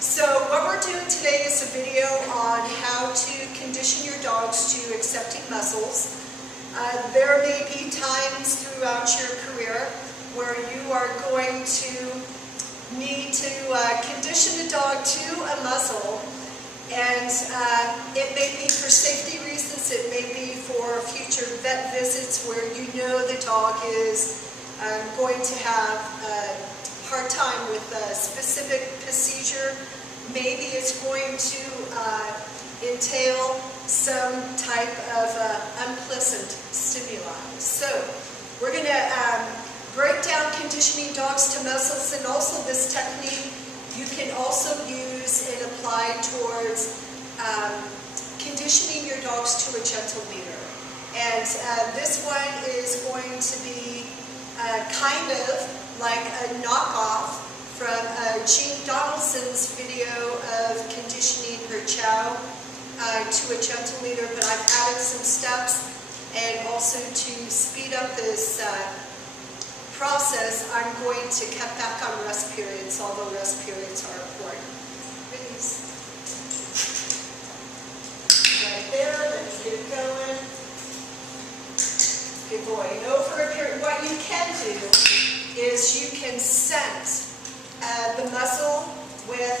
So what we're doing today is a video on how to condition your dogs to accepting muzzles. There may be times throughout your career where you are going to need to condition a dog to a muzzle, and it may be for safety reasons, it may be for future vet visits where you know the dog is going to have hard time with a specific procedure. Maybe it's going to entail some type of unpleasant stimuli. So we're going to break down conditioning dogs to muzzles, and also this technique you can also use and apply towards conditioning your dogs to a gentle leader. And this one is going to be kind of like a knockoff from Jean Donaldson's video of conditioning her chow to a gentle leader, but I've added some steps, and also to speed up this process, I'm going to cut back on rest periods, although rest periods are important. Release. Right there, let's get it going. Good boy. And over a period, what you can do is you can scent the muzzle with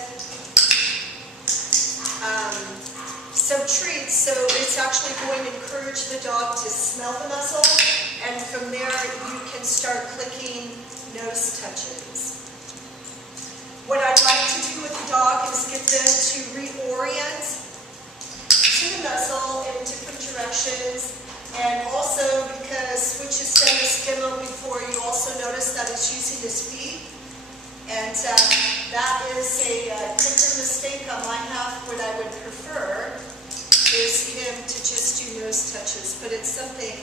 some treats, so it's actually going to encourage the dog to smell the muzzle, and from there you can start clicking nose touches. What I'd like to do with the dog is get them to reorient to the muzzle in different directions. And also, because Switch has done this demo before, you also notice that it's using his feet. And that is a quicker mistake on my half. What I would prefer is him to just do nose touches, but it's something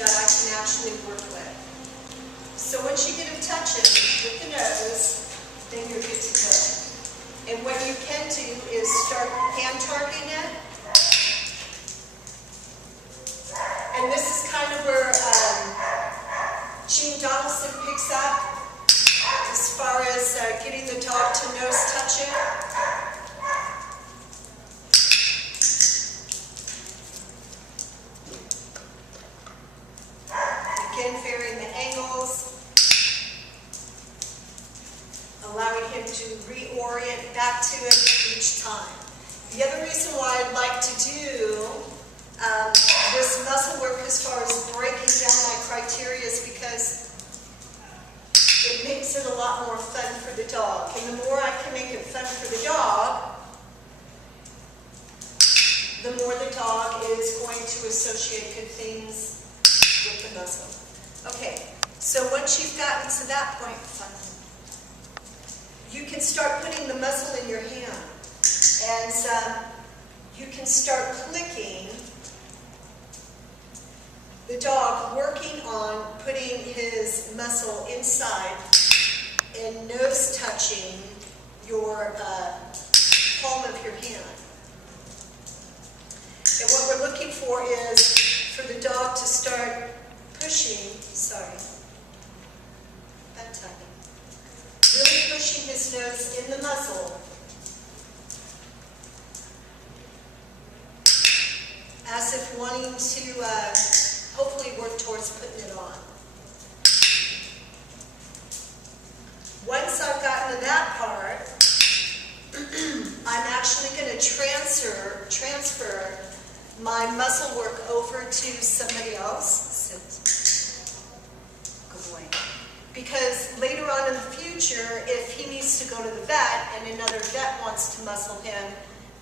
that I can actually work with. So once you get him touching with the nose, then you're good to go. And what you can do is start hand targeting it. And this is kind of where Jean Donaldson picks up as far as getting the dog to nose touch it. Again, varying the angles, allowing him to reorient back to it each time. The other reason why I'd like to do this muzzle work as far as breaking down my criteria is because it makes it a lot more fun for the dog. And the more I can make it fun for the dog, the more the dog is going to associate good things with the muzzle. Okay, so once you've gotten to that point, you can start putting the muzzle in your hand. And you can start clicking the dog, working on putting his muzzle inside and nose touching your palm of your hand. And what we're looking for is for the dog to start pushing, really pushing his nose in the muzzle as if wanting to hopefully work towards putting it on. Once I've gotten to that part, I'm actually going to transfer my muzzle work over to somebody else. Good boy. Because later on in the future, if he needs to go to the vet and another vet wants to muzzle him,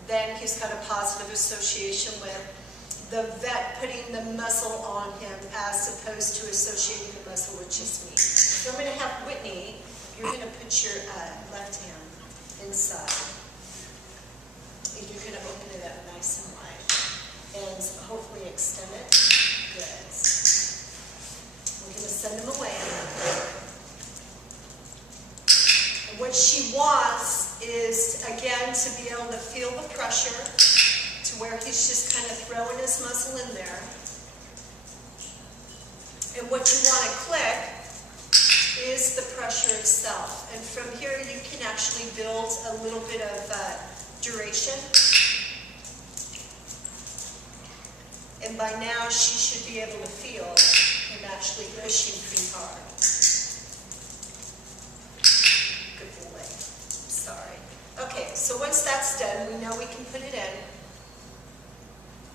then he's got a positive association with the vet putting the muzzle on him as opposed to associating the muzzle with just me. So I'm going to have Whitney, you're going to put your left hand inside. And you're going to open it up nice and wide. And hopefully extend it. Good. We're going to send him away. And what she wants is, again, to be able to feel the pressure, to where he's just kind of throwing his muzzle in there. And what you want to click is the pressure itself. And from here you can actually build a little bit of duration. And by now she should be able to feel him actually pushing pretty hard. Good boy. Sorry. Okay, so once that's done, we know we can put it in.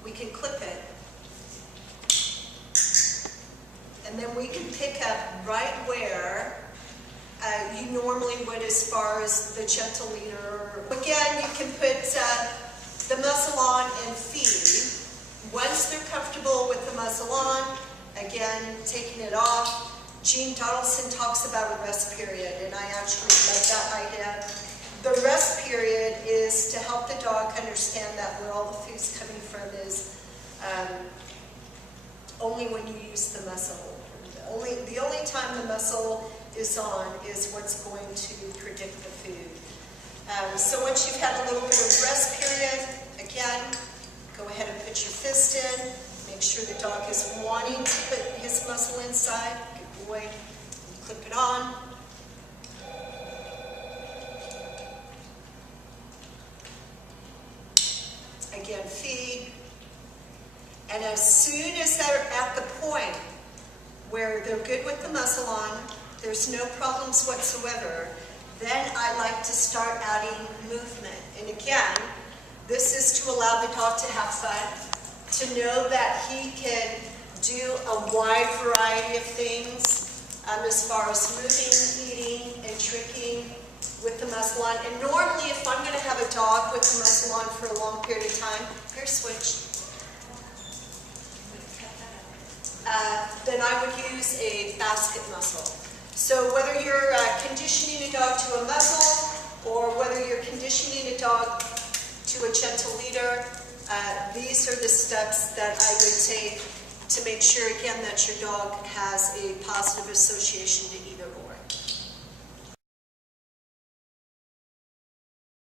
We can clip it. And then we can pick up right where you normally would as far as the gentle leader. Again, you can put the muzzle on and feed. Once they're comfortable with the muzzle on, again, taking it off. Gene Donaldson talks about a rest period, and I actually love that idea. The rest period is to help the dog understand that where all the food's coming from is only when you use the muzzle. The only time the muzzle is on is what's going to predict the food. So once you've had a little bit of rest period, again, go ahead and put your fist in. Make sure the dog is wanting to put his muzzle inside. Good boy. Clip it on. Again, feed. And as soon as they're at the point where they're good with the muzzle on, there's no problems whatsoever, then I like to start adding movement. And again, this is to allow the dog to have fun, to know that he can do a wide variety of things as far as moving, eating, and drinking with the muzzle on. And normally, if I'm going to have a dog with the muzzle on for a long period of time, here, switch. Then I would use a basket muzzle. So whether you're conditioning a dog to a muzzle or whether you're conditioning a dog to a gentle leader, these are the steps that I would take to make sure, again, that your dog has a positive association to either